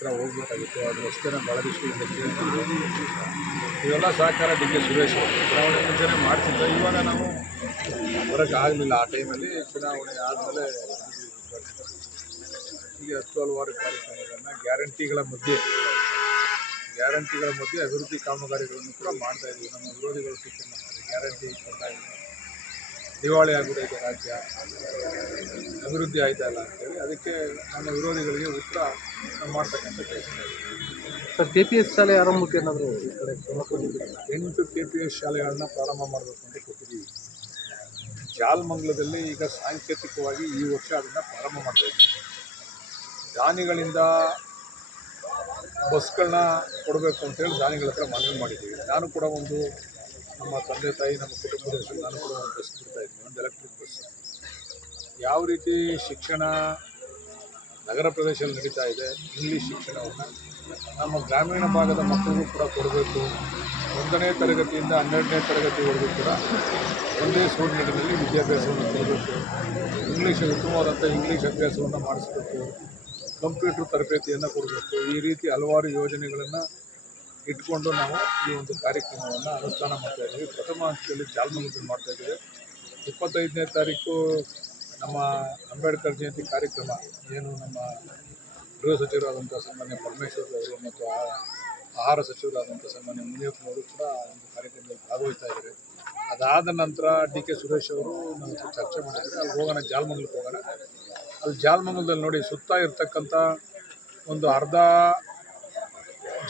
ಹತ್ರ ಹೋಗ್ಬೇಕಾಗಿತ್ತು. ಅದು ರಸ್ತೆನ ಭಾಳ ದಿವಸಗಳಿಂದ ಕೇಳ್ತಿದ್ವಿ. ಇವೆಲ್ಲ ಸಹಕಾರ ಡಿ ಕೆ ಸುರೇಶ್ ಅವರು ಚುನಾವಣೆ ಮುಂಚೆನೇ ಮಾಡ್ತಿದ್ದ. ಇವಾಗ ನಾವು ಬರೋಕ್ಕಾಗಲಿಲ್ಲ. ಆ ಟೈಮಲ್ಲಿ ಚುನಾವಣೆ ಆದಮೇಲೆ ಹೀಗೆ 10 ಹಲವಾರು ಕಾರ್ಯಕ್ರಮಗಳನ್ನು ಗ್ಯಾರಂಟಿಗಳ ಮಧ್ಯೆ ಅಭಿವೃದ್ಧಿ ಕಾಮಗಾರಿಗಳನ್ನು ಕೂಡ ಮಾಡ್ತಾಯಿದ್ವಿ. ನಮ್ಮ ವಿರೋಧಿಗಳು ಟೀಕೆ ಮಾಡ್ತಾರೆ, ಗ್ಯಾರಂಟಿ ಕೊಟ್ಟಾಗಿದೆ, ದಿವಾಳಿ ಆಗಿಬಿಟ್ಟೈತೆ ರಾಜ್ಯ, ಅಭಿವೃದ್ಧಿ ಆಯ್ತಾ ಇಲ್ಲ ಅಂತೇಳಿ. ಅದಕ್ಕೆ ನಮ್ಮ ವಿರೋಧಿಗಳಿಗೆ ಉತ್ತರ ಮಾಡ್ತಕ್ಕಂಥ ಕೆಲಸ. ಸರ್, KPS ಶಾಲೆ ಆರಂಭಕ್ಕೆ ಏನಾದರೂ ಈ ಕಡೆ 8 KPS ಶಾಲೆಗಳನ್ನ ಪ್ರಾರಂಭ ಮಾಡಬೇಕು ಅಂತ ಕೊಟ್ಟಿದ್ದೀವಿ. ಜಾಲಮಂಗಲದಲ್ಲಿ ಈಗ ಸಾಂಕೇತಿಕವಾಗಿ ಈ ವರ್ಷ ಅದನ್ನು ಪ್ರಾರಂಭ ಮಾಡ್ತಾಯಿದ್ದೀವಿ. ದಾನಿಗಳಿಂದ ಬಸ್ಗಳನ್ನ ಕೊಡಬೇಕು ಅಂತೇಳಿ ದಾನಿಗಳ ಹತ್ರ ಮನವಿ ಮಾಡಿದ್ದೀವಿ. ನಾನು ಕೂಡ ನಮ್ಮ ತಂದೆ ತಾಯಿ, ನಮ್ಮ ಕುಟುಂಬದ ಹೆಸರು ನಾನು ಕೂಡ ಒಂದು ಬಸ್ ಬಿಡ್ತಾಯಿದ್ದೀನಿ, ಒಂದು ಎಲೆಕ್ಟ್ರಿಕ್ ಬಸ್. ಯಾವ ರೀತಿ ಶಿಕ್ಷಣ ನಗರ ಪ್ರದೇಶದಲ್ಲಿ ನಡೀತಾ ಇದೆ, ಇಂಗ್ಲೀಷ್ ಶಿಕ್ಷಣವನ್ನು ನಮ್ಮ ಗ್ರಾಮೀಣ ಭಾಗದ ಮಕ್ಕಳಿಗೂ ಕೂಡ ಕೊಡಬೇಕು. 1ನೇ ತರಗತಿಯಿಂದ 12ನೇ ತರಗತಿವರೆಗೂ ಕೂಡ ಒಂದೇ ಸೂರಿನಡಿನಲ್ಲಿ ವಿದ್ಯಾಭ್ಯಾಸವನ್ನು ಕೊಡಬೇಕು. ಉತ್ತಮವಾದಂಥ ಇಂಗ್ಲೀಷ್ ಅಭ್ಯಾಸವನ್ನು ಮಾಡಿಸಬೇಕು. ಕಂಪ್ಯೂಟರ್ ತರಬೇತಿಯನ್ನು ಕೊಡಬೇಕು. ಈ ರೀತಿ ಹಲವಾರು ಯೋಜನೆಗಳನ್ನು ಇಟ್ಕೊಂಡು ನಾವು ಈ ಒಂದು ಕಾರ್ಯಕ್ರಮವನ್ನು ಅನುಷ್ಠಾನ ಮಾಡ್ತಾಯಿದ್ದೀವಿ. ಪ್ರಥಮ ಹಂತದಲ್ಲಿ ಜಾಲಮಂಗಲದಲ್ಲಿ ಮಾಡ್ತಾಯಿದ್ದೀವಿ. 25ನೇ ತಾರೀಕು ನಮ್ಮ ಅಂಬೇಡ್ಕರ್ ಜಯಂತಿ ಕಾರ್ಯಕ್ರಮ ಏನು ನಮ್ಮ ಗೃಹ ಸಚಿವರಾದಂಥ ಸನ್ಮಾನ್ಯ ಪರಮೇಶ್ವರ್ ಅವರು ಮತ್ತು ಆಹಾರ ಸಚಿವರಾದಂಥ ಸನ್ಮಾನ್ಯ ಮುನಿಯಪ್ಪನವರು ಕೂಡ ಒಂದು ಕಾರ್ಯಕ್ರಮದಲ್ಲಿ ಭಾಗವಹಿಸ್ತಾ ಇದ್ದಾರೆ. ಅದಾದ ನಂತರ ಡಿ ಕೆ ಸುರೇಶ್ ಅವರು ನಮ್ಮ ಹತ್ರ ಚರ್ಚೆ ಮಾಡಿದ್ದಾರೆ. ಅಲ್ಲಿ ಹೋಗೋಣ, ಜಾಲಮಂಗಲಕ್ಕೆ ಹೋಗೋಣ. ಅಲ್ಲಿ ಜಾಲಮಂಗಲದಲ್ಲಿ ನೋಡಿ, ಸುತ್ತ ಇರ್ತಕ್ಕಂಥ ಒಂದು ಅರ್ಧ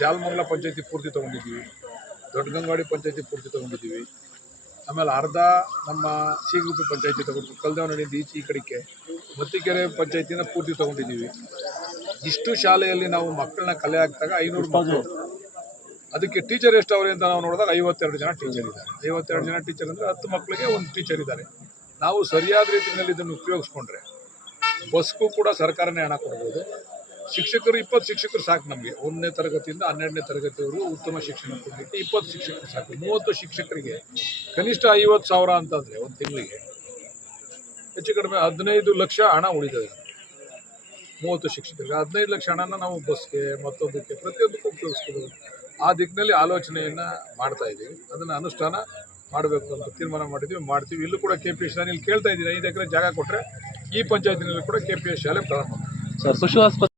ಜಾಲಮಂಗಲ ಪಂಚಾಯತಿ ಪೂರ್ತಿ ತೊಗೊಂಡಿದ್ದೀವಿ, ದೊಡ್ಡಗಂಗಾಡಿ ಪಂಚಾಯತಿ ಪೂರ್ತಿ ತೊಗೊಂಡಿದ್ದೀವಿ. ಆಮೇಲೆ ಅರ್ಧ ನಮ್ಮ ಸೀಗುಪ್ಪಿ ಪಂಚಾಯತಿ ತೊಗೊಂಡು ಕಲ್ದೇವನಹಳ್ಳಿಯಿಂದ ಈ ಕಡೆಗೆ ಮತ್ತಿಕೆರೆ ಪಂಚಾಯತಿನ ಪೂರ್ತಿ ತೊಗೊಂಡಿದ್ದೀವಿ. ಇಷ್ಟು ಶಾಲೆಯಲ್ಲಿ ನಾವು ಮಕ್ಕಳನ್ನ ಕಲೆ ಹಾಕಿದಾಗ 500 ಮಕ್ಕಳು. ಅದಕ್ಕೆ ಟೀಚರ್ ಎಷ್ಟು ಅವ್ರೆ ಅಂತ ನಾವು ನೋಡಿದಾಗ 52 ಜನ ಟೀಚರ್ ಇದ್ದಾರೆ. 52 ಜನ ಟೀಚರ್ ಅಂದರೆ 10 ಮಕ್ಕಳಿಗೆ ಒಂದು ಟೀಚರ್ ಇದ್ದಾರೆ. ನಾವು ಸರಿಯಾದ ರೀತಿಯಲ್ಲಿ ಇದನ್ನು ಉಪಯೋಗಿಸ್ಕೊಂಡ್ರೆ ಬಸ್ಗೂ ಕೂಡ ಸರ್ಕಾರನೇ ಹಣ ಕೊಡ್ಬೋದು. ಶಿಕ್ಷಕರು 20 ಶಿಕ್ಷಕರು ಸಾಕು ನಮಗೆ. 1ನೇ ತರಗತಿಯಿಂದ 12ನೇ ತರಗತಿವರೆಗೂ ಉತ್ತಮ ಶಿಕ್ಷಣ ಕೊಡಲಿಕ್ಕೆ 20 ಶಿಕ್ಷಕರು ಸಾಕು. 30 ಶಿಕ್ಷಕರಿಗೆ ಕನಿಷ್ಠ 50,000 ಅಂತಂದರೆ ಒಂದು ತಿಂಗಳಿಗೆ ಹೆಚ್ಚು ಕಡಿಮೆ 15 ಲಕ್ಷ ಹಣ ಉಳಿತದೆ. 30 ಶಿಕ್ಷಕರಿಗೆ 15 ಲಕ್ಷ ಹಣನ ನಾವು ಬಸ್ಗೆ ಮತ್ತೊಂದಕ್ಕೆ ಪ್ರತಿಯೊಂದಕ್ಕೂ ಉಪಯೋಗಿಸ್ಕೋಬೋದು. ಆ ದಿಕ್ಕಿನಲ್ಲಿ ಆಲೋಚನೆಯನ್ನು ಮಾಡ್ತಾಯಿದ್ದೀವಿ. ಅದನ್ನು ಅನುಷ್ಠಾನ ಮಾಡಬೇಕು ಅಂತ ತೀರ್ಮಾನ ಮಾಡ್ತೀವಿ. ಇಲ್ಲೂ ಕೂಡ KPS ನಾನು ಇಲ್ಲಿ ಕೇಳ್ತಾ ಇದ್ದೀನಿ, 5 ಎಕರೆ ಜಾಗ ಕೊಟ್ಟರೆ ಈ ಪಂಚಾಯತಿನಲ್ಲಿ ಕೂಡ KPS ಶಾಲೆ ಪ್ರಾರಂಭ ಮಾಡಿ. ಸರ್, ಪಶು ಆಸ್ಪತ್ರೆ